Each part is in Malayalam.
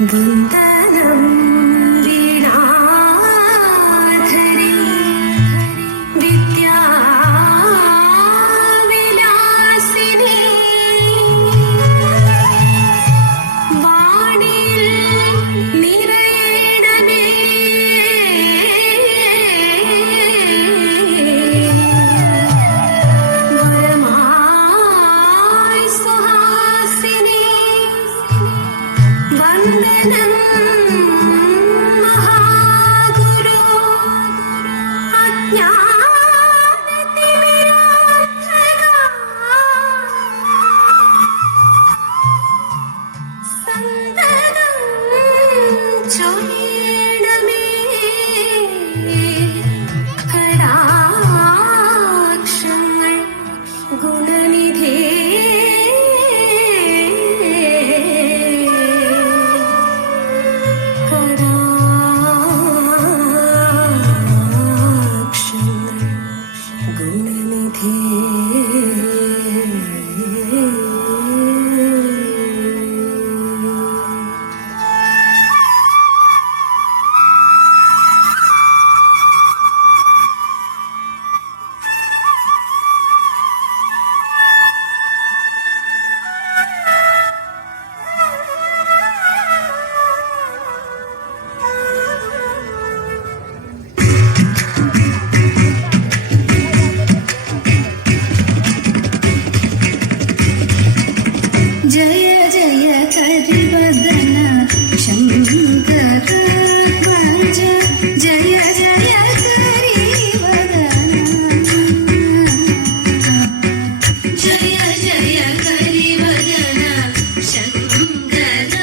വന്ദനം വീണാധരി വിദ്യാവിലാസിനി വാണിയിൽ നിറയണമേ വരമായി സുഹാസിനി വന്ദനം മഹാഗുരു അജ്ഞാനതിമിരാന്ധകാ സന്തതം ചൊരിയണമേ കടാക്ഷങ്ങൾ ഗുണനിധേ जय जय करिवदन शङ्करध्वज जय जय करिवदन जय जय करिवदन शङ्करध्वज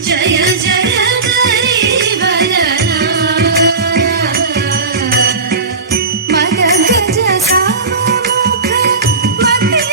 जय जय करिवदन मदगज साममुख मति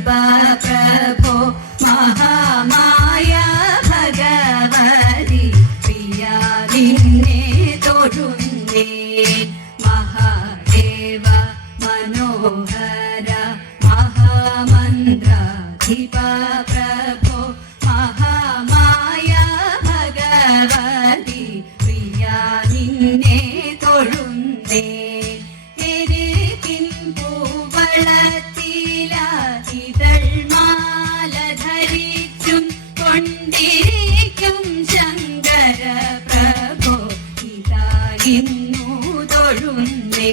പ്രഭോ മഹാമായ ഭഗവതി പ്രിയ നിന്നെ തൊഴുന്നേ മഹാദേവ മനോഹര മഹാമന്ത്രാധിപ പ്രഭോ മഹാമായ ഭഗവതി പ്രിയ നിന്നെ തൊഴുന്നേ കൊണ്ടിരിക്കും ശങ്കര പ്രഭോ ഇതാ ഇന്നു തൊഴുന്നേ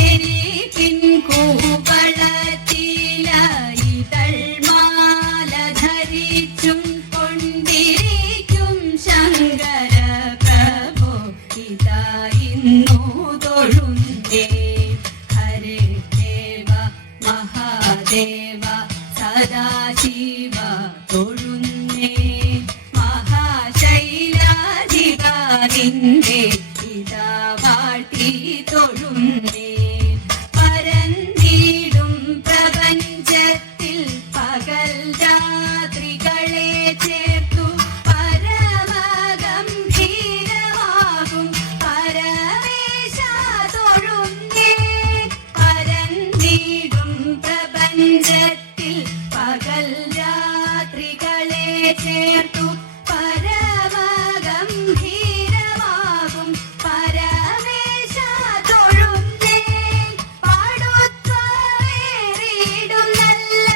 എരിക്കിൻ കൂവളത്തില ഇതൾമാല ധരിച്ചും കൊണ്ടിരിക്കും ശങ്കര പ്രഭോ ഇതാ ഇന്നു തൊഴുന്നേ ഹരേ ദേവ മഹാദേവ സദാശിവ തൊഴുന്നേ മഹാശൈലാധികാരിന്റെ ഇതാ വാഴ്ത്തി തൊഴുന്നേ പരന്നിടും പ്രപഞ്ചത്തിൽ പകൽ രാത്രികളെ ചേർത്തു പരമഗംഭീരമാകും പരമേശ തൊഴുന്നേ പരന്നിടും പ്രപഞ്ചത്തിൽ പകൽ രാത്രികളെ ചേർത്തു പരമഗംഭീരമാകും പരമേശ തൊഴുന്നേ പാടുത്വേറിടും നല്ല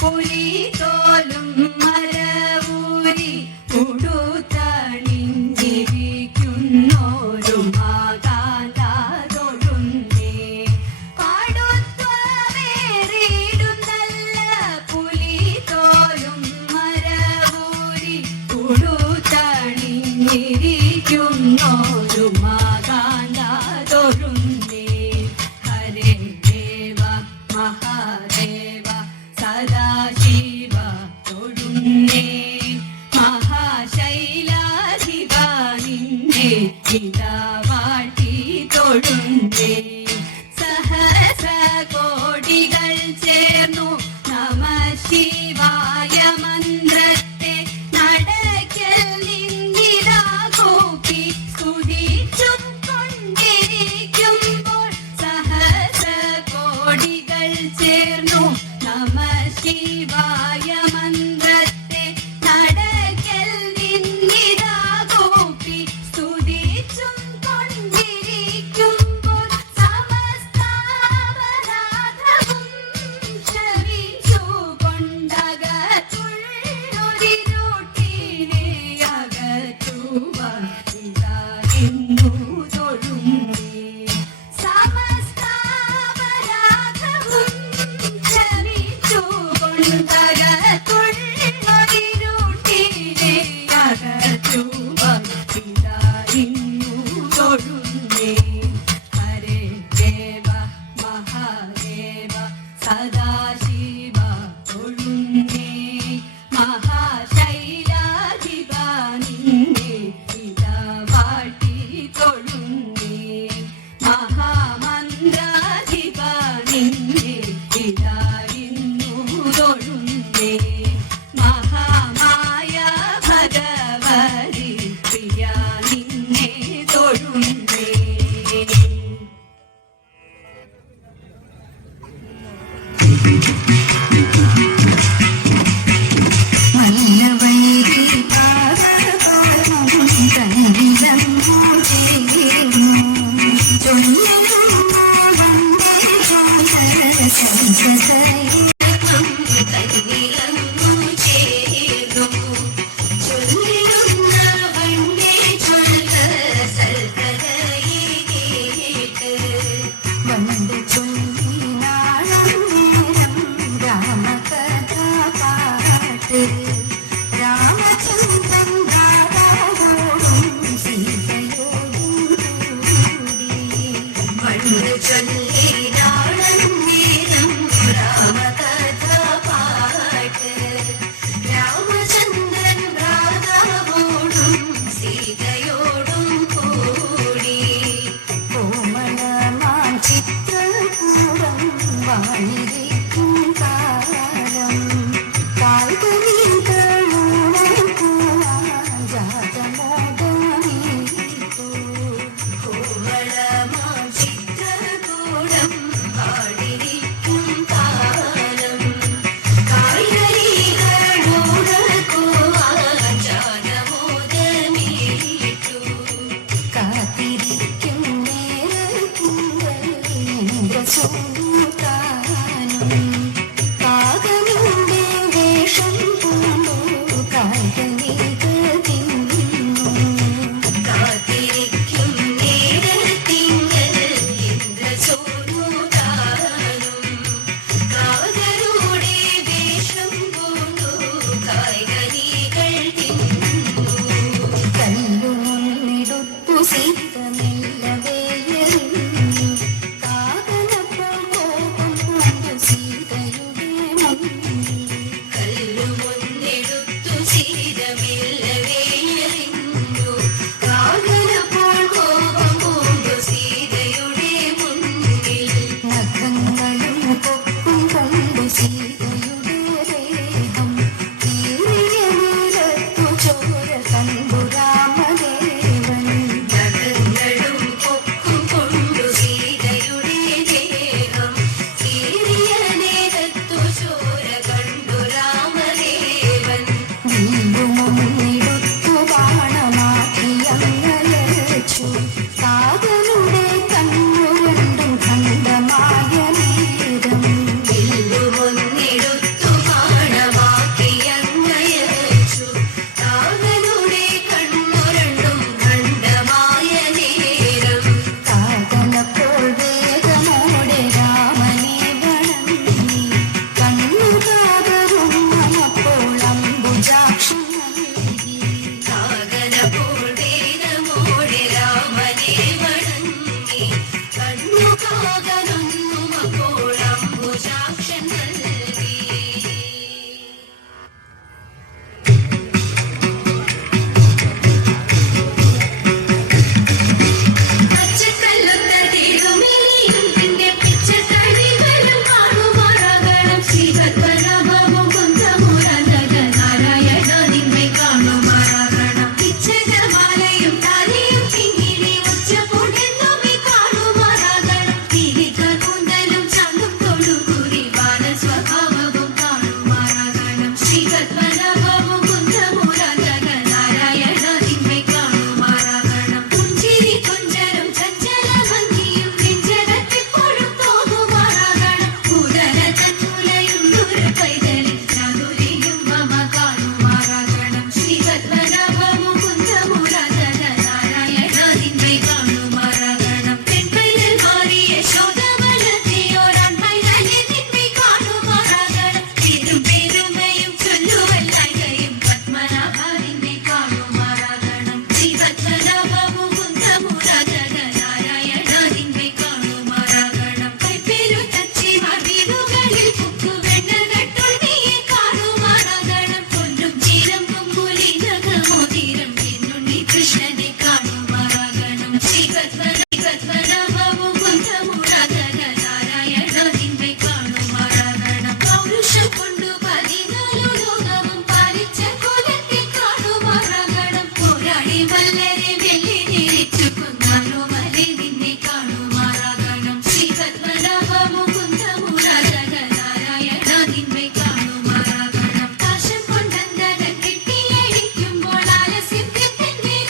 പുലിതോലും മരവൂരി ഉടുത്തണിഞ്ഞിരിക്കുന്നോരു മാകാന്ത തൊഴുന്നേ പാടുത്വേറിടും നല്ല പുലിതോലും മരവൂരി ഉടുത്തണിഞ്ഞിരിക്കുന്നോരു മാകാന്ത തൊഴുന്നേ ഹരേ ദേവ മഹാദേവ സദാശിവ തൊഴുന്നേ മഹാശൈലാധിപ നിന്നെ ഇതാ വാഴ്ത്തി തൊഴുന്നേ സഹസ്രകോടികൾ ചേർന്നു നമ ശിവായ മന്ത്രത്തെ നടക്കൽ നിന്നിതാ കൂപ്പി സ്തുതിച്ചും കൊണ്ടിരിക്കുമ്പോൾ സഹസ്രകോടികൾ ചേർന്നു നമ ശിവായ മന്ത്രത്തെ നടക്കൽ നിന്നിതാ കൂപ്പി സ്തുതിച്ചും കൊണ്ടിരിക്കുമ്പോൾ സമസ്താപരാധവും ക്ഷമിച്ചു കൊണ്ടകത്തുള്ളൊരിരുട്ടിനെ അകറ്റുവാൻ ഇതാ ഇന്നു തൊഴുന്നേ സമസ്താപരാധവും ക്ഷമിച്ചു കൊണ്ടകത്തുള്ളൊരിരുട്ടിനെ അകറ്റുവാൻ ഇതാ ഇന്നു തൊഴുന്നേ ഹരേ ദേവ മഹാദേവ സദാശിവ തൊഴുന്നേ മഹാശൈലാധിപ നിന്നെ ഇതാ വാഴ്ത്തി തൊഴുന്നേ മഹാമന്ത്രാധിപ നിന്നെ ഇതാ ഇന്നു തൊഴുന്നേ മഹാമായ ഭഗവതി പ്രിയ നിന്നെ തൊഴുന്നേ മല്ലവൈരി പാദപദ്മം തന്നിലം ചേരുന്നു ചൊല്ലുന്നു വന്ദേ ശാന്തരസംഗതൈ തന്നിലം ചേരുന്നു ചൊല്ലുന്ന വന്ദേ സൽക്കതയെ കേട്ട് വന്ദ ചൊല്ലിനാളം നേരം രാമകഥാ പാശുകൊണ്ടു 14 ലോകവും പാലിച്ച കുലത്തെ കാണുമാറാകണം. പോരാടി വല്ലരെ വെല്ലി നിരിച്ചു കൊന്നാലോ മലി നിന്നെ കാണുമാറാകണം. ശ്രീ പത്മനാഭ മുകുന്ദ മുരാരക നാരായണ നിന്നെ കാണുമാറാകണം. പാശം കൊണ്ടന്തരം കെട്ടിയടിക്കുമ്പോൾ ആലസ്യത്തെ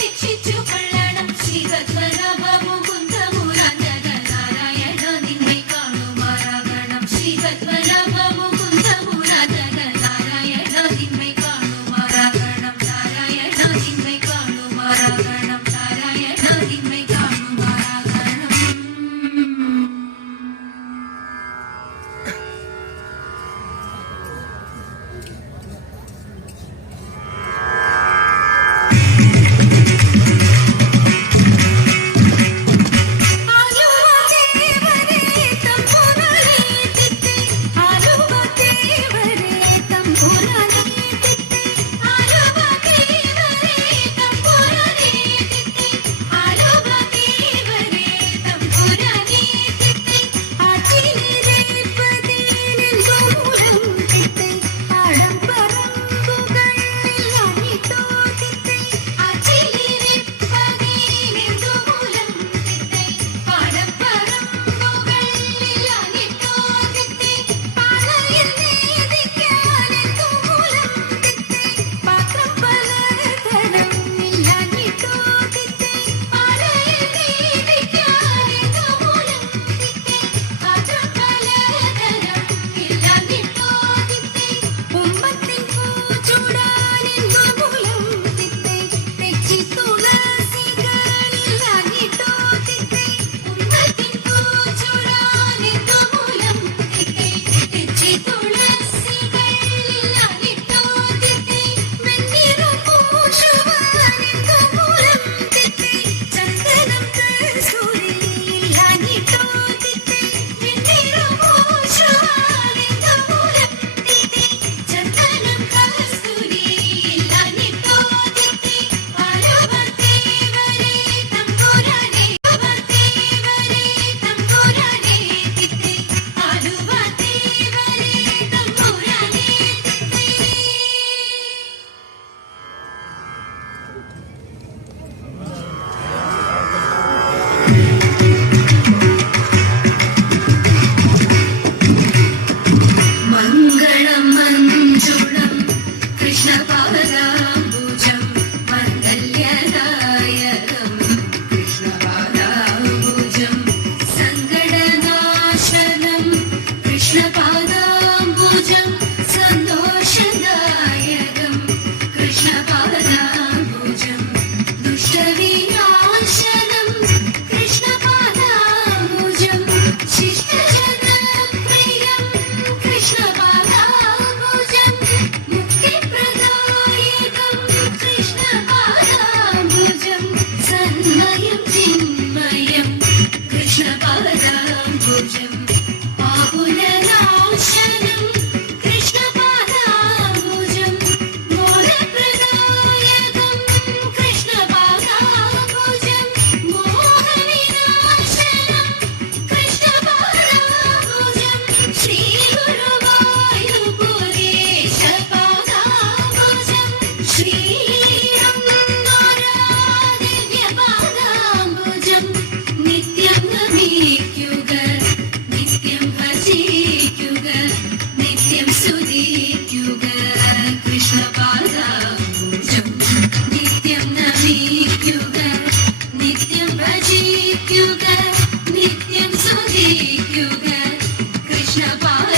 രക്ഷിച്ചു കൊള്ളണം. ശ്രീ പത്മനാഭ മുകുന്ദ മുരാരക നാരായണ നിന്നെ കാണുമാറാകണം. ശ്രീ പത്മനാഭ മുകുന്ദ മുരാരക നാരായണ നിന്നെ കാണുമാറാകണം. നാരായണ നിന്നെ കാണുമാറാകണം. നാരായണ നിന്നെ കാണുമാറാകണം. മംഗളം മഞ്ജുളം കൃഷ്ണപാദാംബുജം മംഗല്യദായകം കൃഷ്ണപാദാംബുജം സങ്കടനാശനം കൃഷ്ണപാദാംബുജം സന്തോഷദായകം കൃഷ്ണപാദാംബുജം ദുഷ്ടവിനാശനം കൃഷ്ണപാദാംബുജം ശിഷ്ടജനപ്രിയം കൃഷ്ണപാദാംബുജം മുക്തിപ്രദായകം കൃഷ്ണപാദാംബുജം സന്മയം ചിന്മയം കൃഷ്ണപാദാംബുജം ആകുലനാശനം കൃഷ്ണപാദാംബുജം മോഹപ്രദായകം കൃഷ്ണപാദാംബുജം മോഹവിനാശനം കൃഷ്ണപാദാംബുജം ശ്രീഗുരുവായൂരേശപാദാംബുജം ശ്രീരംഗനാരാദിവ്യപാദാംബുജം നിത്യം നമിക്കുക നിത്യം ഭജിക്കുക നിത്യം സ്തുതിക്കുക കൃഷ്ണപാദാംബുജം നിത്യം നമിക്കുക നിത്യം ഭജിക്കുക നിത്യം സ്തുതിക്കുക കൃഷ്ണപാദാംബുജം